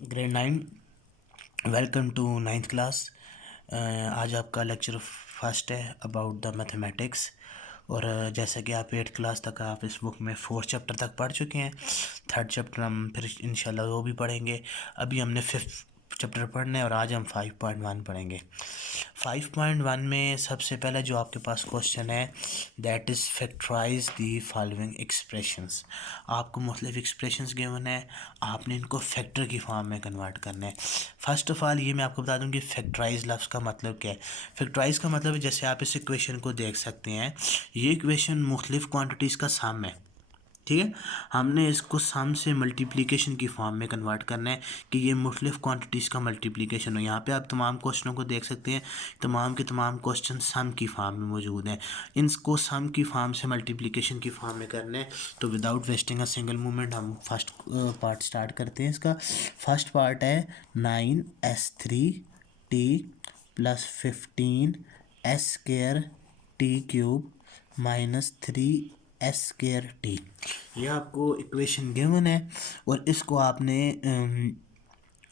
Grade 9। Welcome to ninth class. आज आपका lecture first है अबाउट द मैथमेटिक्स। और जैसा कि आप 8th क्लास तक आप इस बुक में 4th चैप्टर तक पढ़ चुके हैं। 3rd चैप्टर हम फिर इंशाल्लाह वो भी पढ़ेंगे। अभी हमने 5th चैप्टर पढ़ना है और आज हम 5.1 पढ़ेंगे। 5.1 में सबसे पहले जो आपके पास क्वेश्चन है that is factorise the following expressions. आपको मुख्तलिफ एक्सप्रेशंस गिवन है, आपने इनको फैक्टर की फॉर्म में कन्वर्ट करना है। फर्स्ट ऑफ ऑल ये मैं आपको बता दूं कि फैक्टराइज लफ्ज़ का मतलब क्या है। फैक्टराइज का मतलब है जैसे आप इस इक्वेशन को देख सकते हैं, ये इक्वेशन मुख्तलिफ क्वान्टिटीज़ का सम है। ठीक है, हमने इसको सम से मल्टीप्लिकेशन की फॉर्म में कन्वर्ट करना है कि ये मुख्तलिफ क्वांटिटीज़ का मल्टीप्लिकेशन हो। यहाँ पे आप तमाम क्वेश्चनों को देख सकते हैं, तमाम के तमाम क्वेश्चन सम की फॉर्म में मौजूद हैं। इनको सम की फॉर्म से मल्टीप्लिकेशन की फॉर्म में करना है। तो without wasting a single moment हम फर्स्ट पार्ट स्टार्ट करते हैं। इसका फर्स्ट पार्ट है 9s3t plus 15s² t³ minus 3s²t। ये आपको इक्वेशन गिवन है और इसको आपने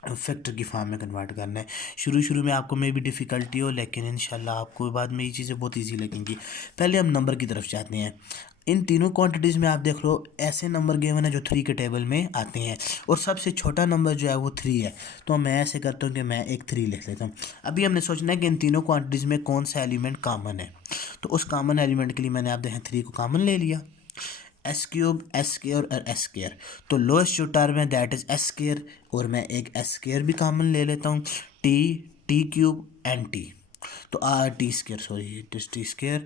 फैक्टर की फॉर्म में कन्वर्ट करना है। शुरू में आपको मे भी डिफ़िकल्टी हो, लेकिन इंशाल्लाह आपको बाद में ये चीज़ें बहुत इजी लगेंगी। पहले हम नंबर की तरफ जाते हैं। इन तीनों क्वांटिटीज़ में आप देख लो ऐसे नंबर गिवन है जो 3 के टेबल में आते हैं और सबसे छोटा नंबर जो है वो 3 है। तो मैं ऐसे करता हूँ कि मैं एक 3 लिख लेता हूँ। अभी हमने सोचना है कि इन तीनों क्वांटिटीज़ में कौन सा एलिमेंट कॉमन है। तो उस कॉमन एलिमेंट के लिए मैंने आप देखें 3 को कॉमन ले लिया। s³ s² और s²। तो लोएस्ट जो टर्म है दैट इज़ s² और मैं एक s² भी कॉमन ले लेता हूँ। t³ and t। तो t² सॉरी t²।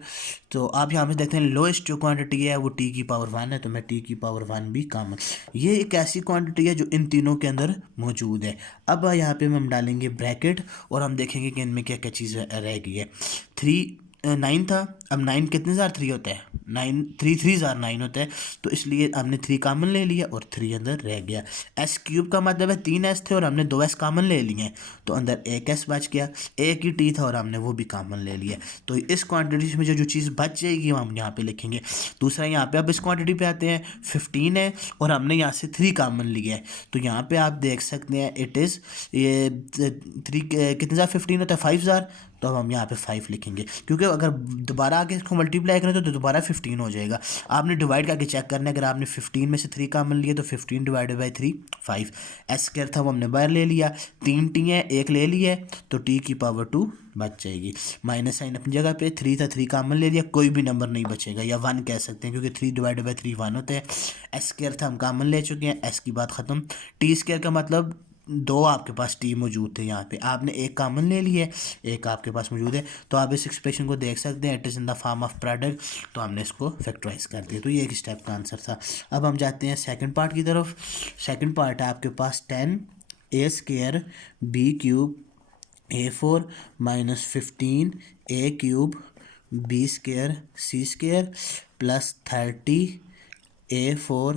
तो आप यहाँ पे देखते हैं लोएस्ट जो क्वांटिटी है वो t⁻1 है, तो मैं t⁻1 भी कॉमन। ये एक ऐसी क्वांटिटी है जो इन तीनों के अंदर मौजूद है। अब यहाँ पे हम डालेंगे ब्रैकेट और हम देखेंगे कि इनमें क्या क्या चीज़ रह गई है। 9 था, अब 9 कितने ज़ार 3 होता है, 3 ज़ार 9 होता है। तो इसलिए हमने 3 कामन ले लिया और 3 अंदर रह गया। s³ का मतलब है 3 s थे और हमने 2 s कामन ले लिए हैं, तो अंदर एक s बच गया। एक ही t था और हमने वो भी कामन ले लिया। तो इस क्वांटिटी में जो चीज़ बच जाएगी वो हम यहाँ पे लिखेंगे। दूसरा यहाँ पे अब इस क्वांटिटी पे आते हैं, 15 है और हमने यहाँ से 3 कामन लिया है। तो यहाँ पे आप देख सकते हैं इट इज़ ये 3 कितने ज़ार 15 होता है 5 ज़ार। तो अब हम यहाँ पे 5 लिखेंगे, क्योंकि अगर दोबारा आके इसको मल्टीप्लाई करें तो दोबारा 15 हो जाएगा। आपने डिवाइड करके चेक करना है, अगर आपने 15 में से 3 कामन लिए तो 15 डिवाइडेड बाई 3 5। s² था वो हमने बाहर ले लिया, 3 t है एक ले लिया तो t⁻2 बच जाएगी। माइनस साइन अपनी जगह पे, 3 था 3 कामन ले लिया, कोई भी नंबर नहीं बचेगा, या 1 कह सकते हैं क्योंकि 3 डिवाइडेड बाई 3 1 होता है। s² था हम कामन ले चुके हैं, s की बात ख़त्म। t² का मतलब 2 आपके पास टी मौजूद थे, यहाँ पे आपने एक कामन ले लिया है, एक आपके पास मौजूद है। तो आप इस एक्सप्रेशन को देख सकते हैं, it is in the form of product. तो हमने इसको फैक्टराइज कर दिया। तो ये एक स्टेप का आंसर था। अब हम जाते हैं सेकंड पार्ट की तरफ। सेकंड पार्ट है आपके पास 10a² b³ a4 minus 15a³ b² c² plus 30a4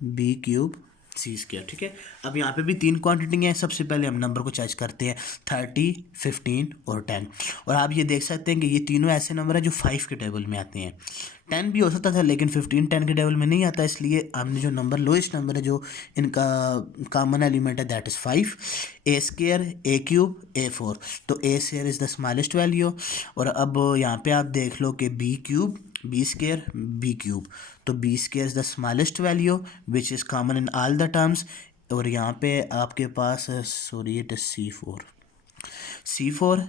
b³ c²। ठीक है, अब यहाँ पे भी 3 क्वांटिटी हैं। सबसे पहले हम नंबर को चॉइस करते हैं 30, 15 और 10। और आप ये देख सकते हैं कि ये तीनों ऐसे नंबर हैं जो 5 के टेबल में आते हैं। 10 भी हो सकता था लेकिन 15 10 के टेबल में नहीं आता, इसलिए हमने जो नंबर लोएस्ट नंबर है जो इनका कॉमन एलिमेंट है that is 5। a² a³ a4। तो a² is the smallest value. और अब यहाँ पे आप देख लो कि b³ b² b³। तो b² is the smallest value which is common in all the terms. और यहाँ पे आपके पास sorry it is c4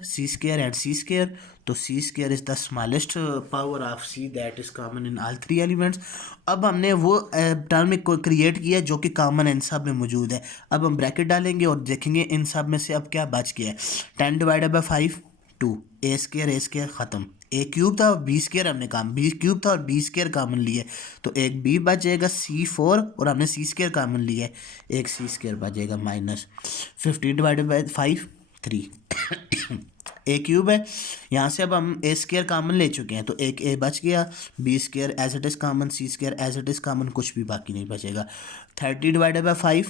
c² and c²। तो c² is the smallest power of c that is common in all 3 elements. अब हमने वो term को क्रिएट किया जो कि कॉमन इन सब में मौजूद है। अब हम ब्रैकेट डालेंगे और देखेंगे इन सब में से अब क्या बच गया है। 10 डिवाइडेड बाई 5 2, a² ख़त्म। a³ था और b² हमने काम b³ था और b² कॉमन लिए, तो एक b बच जाएगा c4 और हमने c² कॉमन लिया है, एक c² बच जाएगा माइनस 15 डिवाइडेड बाई 5 3। a³ है, यहाँ से अब हम a² कॉमन ले चुके हैं तो एक a बच गया, b² as it is common, c² as it is common, कुछ भी बाकी नहीं बचेगा। 30 divided by 5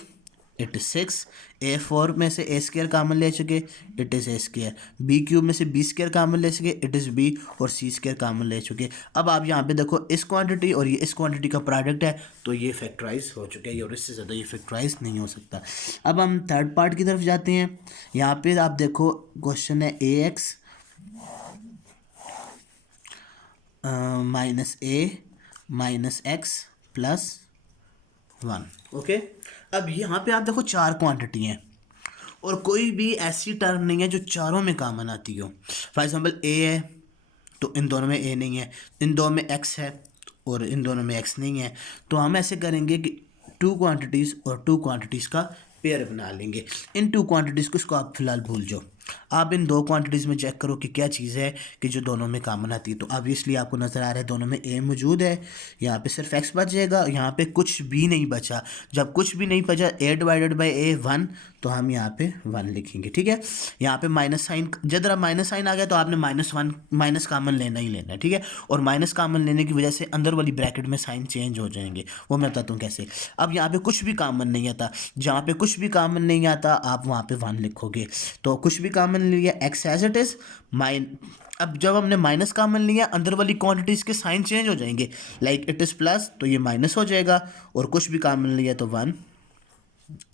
it is 6। A4 में से A स्क्वायर कामन ले चुके, it is A square. B cube में से B स्क्वायर कामन ले चुके, इट इज़ B, और C स्क्वायर कामन ले चुके। अब आप यहाँ पे देखो इस क्वांटिटी और ये इस क्वांटिटी का प्रोडक्ट है, तो ये फैक्टराइज हो चुका है और इससे ज़्यादा ये फैक्टराइज नहीं हो सकता। अब हम थर्ड पार्ट की तरफ जाते हैं। यहाँ पे आप देखो क्वेश्चन है AX minus A minus X plus 1। Okay, अब यहाँ पे आप देखो चार क्वांटिटी हैं और कोई भी ऐसी टर्म नहीं है जो चारों में कॉमन आती हो। फॉर एग्जांपल A है तो इन दोनों में A नहीं है, इन दोनों में X है और इन दोनों में X नहीं है। तो हम ऐसे करेंगे कि टू क्वांटिटीज़ और टू क्वांटिटीज़ का पेयर बना लेंगे। इन टू क्वांटिटीज़ को इसको आप फिलहाल भूल जाओ, आप इन दो क्वांटिटीज़ में चेक करो कि क्या चीज़ है कि जो दोनों में कॉमन आती है। तो ऑब्वियसली आपको नज़र आ रहा है दोनों में A मौजूद है, यहाँ पे सिर्फ X बच जाएगा, यहाँ पे कुछ भी नहीं बचा। जब कुछ भी नहीं बचा A डिवाइडेड बाई A 1, तो हम यहाँ पे 1 लिखेंगे। ठीक है, यहाँ पे माइनस साइन, जब जरा माइनस साइन आ गया तो आपने -1 माइनस कॉमन लेना ही लेना है। ठीक है, और माइनस कॉमन लेने की वजह से अंदर वाली ब्रैकेट में साइन चेंज हो जाएंगे, वो मैं बताता हूँ कैसे। अब यहाँ पे कुछ भी कॉमन नहीं आता, जहाँ पे कुछ भी कॉमन नहीं आता आप वहाँ पे 1 लिखोगे। तो कुछ भी कॉमन लिया X एज इट इज़ अब जब हमने माइनस कॉमन लिया अंदर वाली क्वांटिटीज़ के साइन चेंज हो जाएंगे, लाइक इट इज़ प्लस तो ये माइनस हो जाएगा, और कुछ भी कॉमन लिया तो 1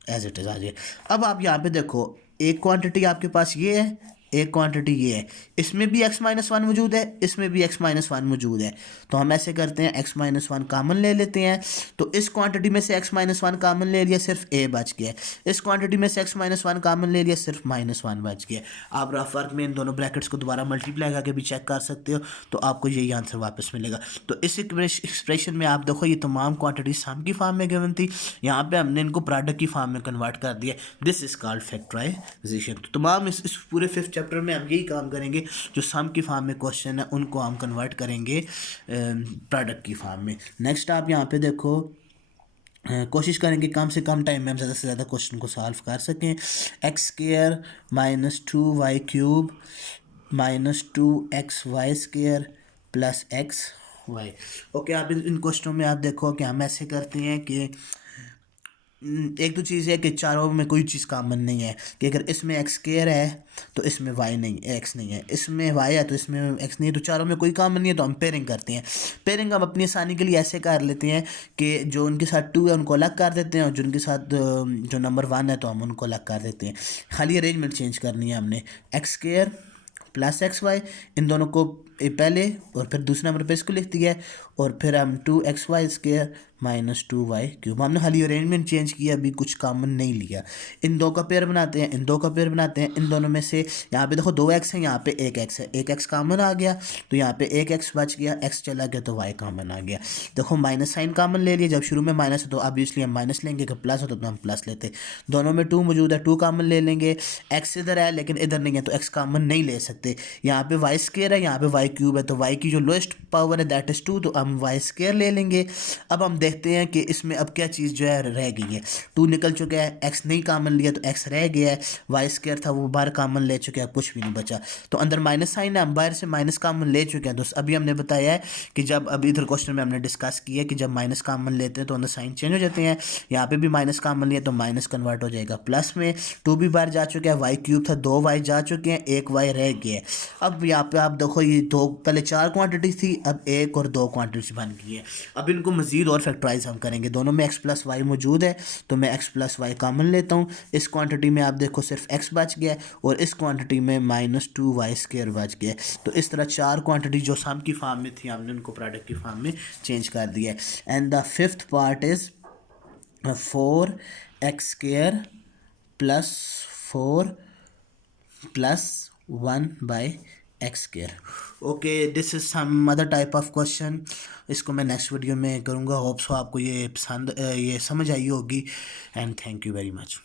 एज इट इज़ आ जाए। अब आप यहाँ पे देखो एक क्वांटिटी आपके पास ये है, एक क्वांटिटी ये है, इसमें भी x-1 मौजूद है, इसमें भी x-1 मौजूद है। तो हम ऐसे करते हैं x-1 कामन ले लेते हैं। तो इस क्वांटिटी में से x-1 कामन ले लिया, सिर्फ a बच गया। इस क्वांटिटी में से x-1 कामन ले लिया, सिर्फ -1 बच गया। आप रफ वर्क में इन दोनों ब्रैकेट्स को दोबारा मल्टीप्लाई करके भी चेक कर सकते हो, तो आपको यही आंसर वापस मिलेगा। तो इस एक्सप्रेशन में आप देखो ये तमाम क्वांटिटी सम की फॉर्म में गिवन थी, यहाँ पे हमने इनको प्रोडक्ट की फॉर्म में कन्वर्ट कर दिया। This is called factorisation. तो तमाम इस पूरे 5th चैप्टर में हम यही काम करेंगे, जो सम की फॉर्म में क्वेश्चन है उनको हम कन्वर्ट करेंगे प्रोडक्ट की फॉर्म में। नेक्स्ट आप यहाँ पे देखो कोशिश करेंगे कम से कम टाइम में हम ज़्यादा से ज़्यादा क्वेश्चन को सॉल्व कर सकें। x² -2y³ -2xy² plus xy। Okay, आप इन क्वेश्चनों में आप देखो कि हम ऐसे करते हैं कि एक तो चीज़ है कि चारों में कोई चीज़ कॉमन नहीं है, कि अगर इसमें x² है तो इसमें y नहीं, x नहीं है, इसमें y है तो इसमें x नहीं है, तो चारों में कोई कॉमन नहीं है, तो हम पेयरिंग करते हैं। पेयरिंग हम अपनी आसानी के लिए ऐसे कर लेते हैं कि जो उनके साथ 2 है उनको अलग कर देते हैं, और जिनके साथ जो नंबर 1 है तो हम उनको अलग कर देते हैं। खाली अरेंजमेंट चेंज करनी है हमने। x² प्लस xy, इन दोनों को पहले और फिर दूसरे नंबर पे इसको लिख दिया है, और फिर हम 2xy² -2y³। हमने खाली अरेंजमेंट चेंज किया, अभी कुछ कॉमन नहीं लिया। इन दो का पेयर बनाते हैं, इन दो का पेयर बनाते हैं, इन दोनों में से यहाँ पे देखो 2x है, यहाँ पे 1x है, 1x कॉमन आ गया तो यहाँ पे 1x बच गया, x चला गया तो y कॉमन आ गया। देखो माइनस साइन कॉमन ले लिया, जब शुरू में माइनस है तो अब इसलिए हम माइनस लेंगे, अगर प्लस होता तो हम प्लस लेते। दोनों में 2 मौजूद है, 2 कॉमन ले लेंगे। x इधर है लेकिन इधर नहीं है तो x कॉमन नहीं ले सकते। यहाँ पे y² है, यहाँ पे y³ है, तो y की जो लोएस्ट पावर है दैट इज़ 2, तो हम y² ले लेंगे। अब हम देखते हैं कि इसमें अब क्या चीज़ जो है रह गई है। 2 निकल चुका है, x नहीं कॉमन लिया तो x रह गया है, y² था वो बाहर कॉमन ले चुके हैं, कुछ भी नहीं बचा। तो अंदर माइनस साइन है, हम बाहर से माइनस कॉमन ले चुके हैं। दोस्त अभी हमने बताया है कि जब अभी इधर क्वेश्चन में हमने डिस्कस किया है कि जब माइनस कॉमन लेते हैं तो अंदर साइन चेंज हो जाते हैं। यहाँ पे भी माइनस कॉमन लिया तो माइनस कन्वर्ट हो जाएगा प्लस में। 2 भी बाहर जा चुका है, y³ था, 2 y जा चुके हैं, 1 y रह गया है। अब यहाँ पे आप देखो ये दो पहले 4 क्वांटिटी थी, अब 1 और 2 क्वांटिटी बन गई है। अब इनको मजीद और फैक्टराइज हम करेंगे। दोनों में x प्लस वाई मौजूद है तो मैं x प्लस वाई कॉमन लेता हूँ। इस क्वांटिटी में आप देखो सिर्फ x बच गया और इस क्वांटिटी में -2y² बच गया। तो इस तरह 4 क्वांटिटी जो सम की फॉर्म में थी हमने उनको प्रोडक्ट की फॉर्म में चेंज कर दिया है। And the 5th part is 4x² plus 4 plus 1/x²। Okay, this is some other type of question. इसको मैं नेक्स्ट वीडियो में करूँगा। होप्स हो आपको ये पसंद ये समझ आई होगी। And thank you very much.